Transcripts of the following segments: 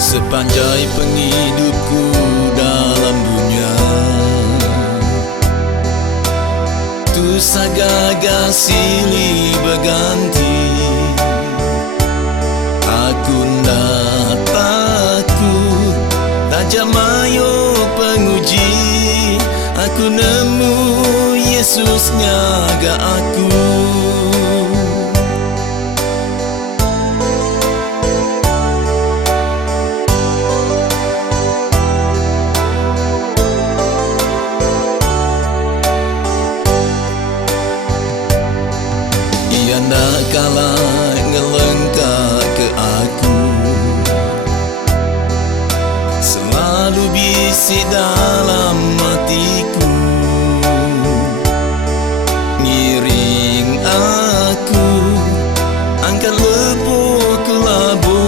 Sepanjang penghidupku dalam dunia, tu sagaga silih berganti. Aku ndak takut, tak jamayo penguji. Aku nemu Yesus nyaga aku. Ia ndak kalah ngelengkap ke aku, selalu bisik dalam hatiku, ngiring aku angkat lebur ke labu.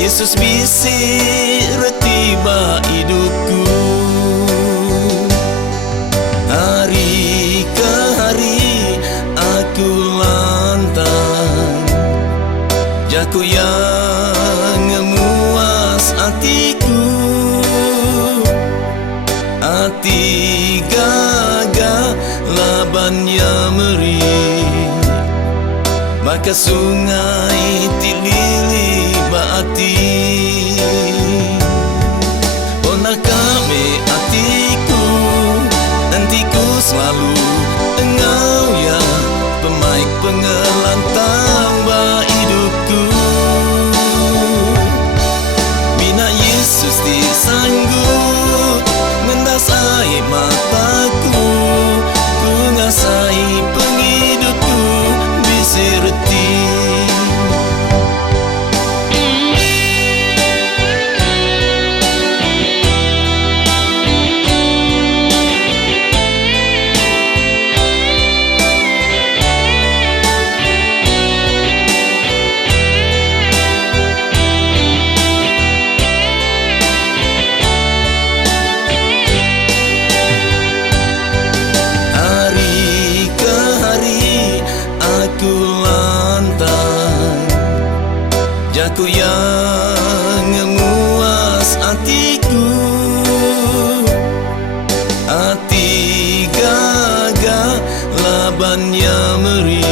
Yesus bisik reti ba hidupku. Hari ke hari aku lantang, jaku yang ngemuas hatiku. Hati gaga labannya meri, maka sungai tilili baati. Ona kami hatiku, nantiku selalu engau ya, pemaik pengelantang ba hidupku. Bina Yesus disanggup mendasai mataku, ku ngasai penghidupku bisik reti. Jaku yang ngemuas hatiku, hati gaga labannya meri,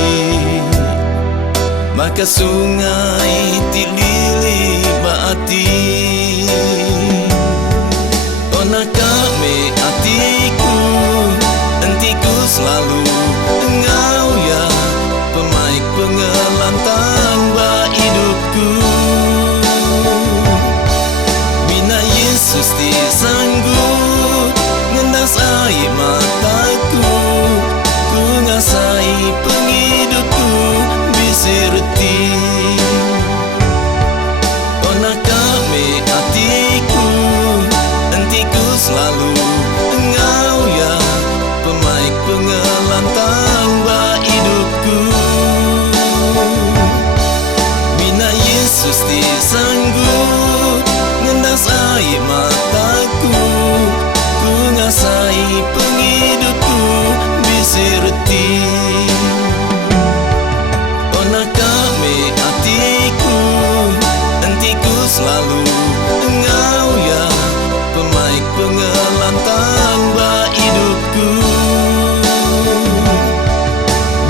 maka sungai tilili baati. Ona kami hatiku, hentiku selalu engau ya, pemaik pengelantang ba hidupku. Bina Yesus disanggup ngendasai mataku, ku ngasai penghidupku bisik reti. Ona kami hatiku, hentiku selalu engau ya, pemaik pengelantang ba hidupku. Bina Yesus disanggup ngendasai mataku, ku ngasai penghidupku bisik reti. Ona kami hatiku, hentiku selalu engau ya, pemaik pengelantang ba hidupku.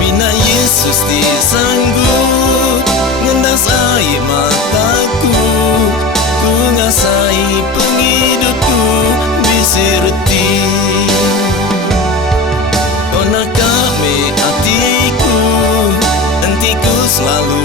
Bina Yesus disanggup ngendasai mataku, ku ngasai penghidupku bisik reti. Ona kami hatiku, hentiku selalu